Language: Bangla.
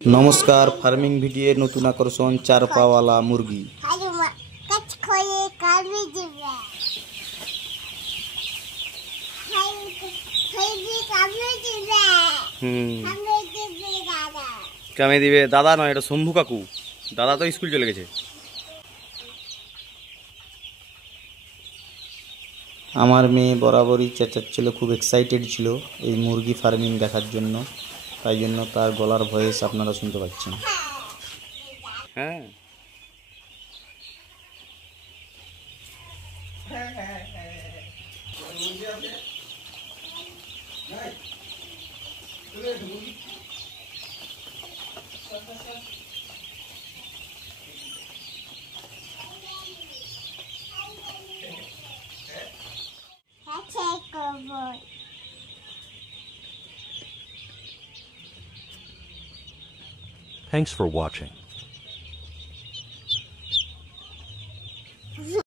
নমস্কার, ফার্মিং ভিডিওর নতুন আকর্ষণ চার পাওয়ালা মুরগি। কামে দিবে দাদা নয়, এটা শম্ভু কাকু। দাদা তো স্কুল চলে গেছে। আমার মেয়ে বরাবরই চেঁচাচ্ছিল, খুব এক্সাইটেড ছিল এই মুরগি ফার্মিং দেখার জন্য, তাই জন্য তার গলার ভয়েস আপনারা শুনতে পাচ্ছেন। হ্যাঁ, Thanks for watching.